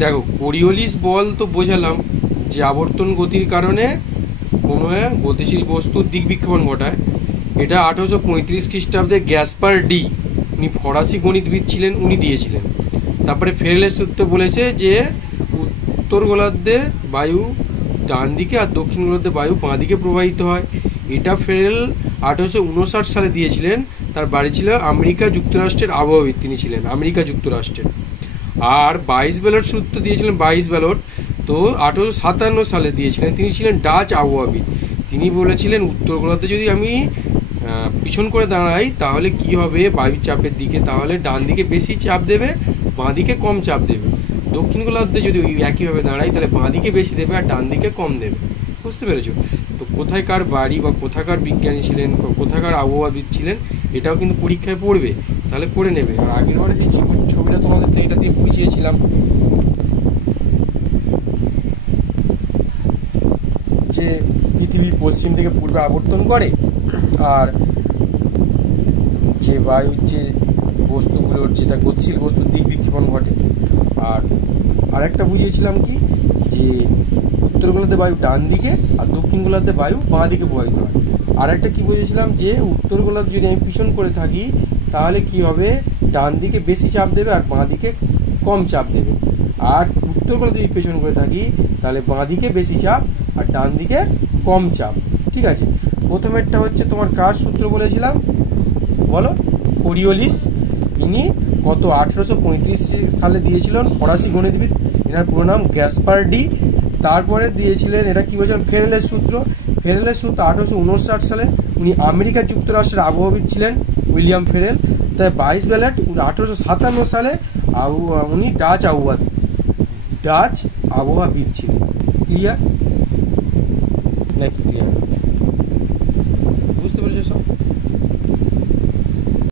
দেখো কোরিওলিস বল তো বোঝালাম যে আবর্তন গতির কারণে কোনো গতিশীল বস্তুর দিক বিক্ষেপণ ঘটায়। এটা 1835 খ্রিস্টাব্দে গ্যাসপার ডি, উনি ফরাসি গণিতবিদ ছিলেন, উনি দিয়েছিলেন। তারপরে ফেরেলের সূত্র বলেছে যে উত্তর গোলার্ধে বায়ু ডান দিকে আর দক্ষিণ গোলার্ধে বায়ু বাঁ দিকে প্রবাহিত হয়। এটা ফেরেল 1859 সালে দিয়েছিলেন। তার বাড়ি ছিল আমেরিকা যুক্তরাষ্ট্রের আবহাওয়াবিদ তিনি ছিলেন, আমেরিকা যুক্তরাষ্ট্রের। আর 22 ব্যালট সূত্র দিয়েছিলেন, 22 ব্যালট তো 1857 সালে দিয়েছিলেন। তিনি ছিলেন ডাচ আবহাওয়াবিদ। তিনি বলেছিলেন উত্তর গোলার্ধে যদি আমি পিছন করে দাঁড়াই তাহলে কি হবে বায়ুর চাপের দিকে, তাহলে ডান দিকে বেশি চাপ দেবে, বাঁ দিকে কম চাপ দেবে। দক্ষিণ গোলার্ধে যদি ওই একইভাবে দাঁড়াই তাহলে বাঁ দিকে বেশি দেবে আর ডান দিকে কম দেবে। বুঝতে পেরেছো? তো কোথাকার বাড়ি বা কোথাকার বিজ্ঞানী ছিলেন, কোথাকার আবহাওয়াবিদ ছিলেন, এটাও কিন্তু পরীক্ষায় পড়বে, তাহলে করে নেবে। আর আগের বারে সেই ছবিটা তোমাদের এটা দিয়ে বুঝিয়েছিলাম যে পৃথিবী পশ্চিম থেকে পূর্বে আবর্তন করে, আর যে বায়ুর যে বস্তুগুলোর যেটা গতিশীল বস্তুর দিক বিক্ষেপণ ঘটে। আর আরেকটা বুঝিয়েছিলাম কি যে উত্তর গোলার্ধে বায়ু ডান দিকে আর দক্ষিণ গোলার্ধে বায়ু বাঁ দিকে প্রবাহিত হয়। আর একটা কী বুঝিয়েছিলাম যে উত্তর গোলার্ধে যদি আমি পিছন করে থাকি তাহলে কি হবে, ডান দিকে বেশি চাপ দেবে আর বাঁ দিকে কম চাপ দেবে। আর উত্তর গোলার্ধে যদি পেছন করে থাকি তাহলে বাঁ দিকে বেশি চাপ আর ডান দিকে কম চাপ। ঠিক আছে, প্রথমেরটা হচ্ছে তোমার কার সূত্র বলেছিলাম বলো? কোরিওলিস। ইনি কত 1835 সালে দিয়েছিলেন, ফরাসি গণিতবিদ, এনার পুরো নাম গ্যাসপার ডি। তারপরে দিয়েছিলেন এটা কী বলছিলাম, ফেরেলের সূত্র। ফেরেলের সূত্র 1859 সালে, উনি আমেরিকা যুক্তরাষ্ট্রের আবহাওয়াবিদ ছিলেন, উইলিয়াম ফেরেল। তাই 22 ব্যালট 1857 সালে উনি ডাচ আবহাওয়াবিদ ছিলেন। ক্লিয়ার নাকি? ক্লিয়ার।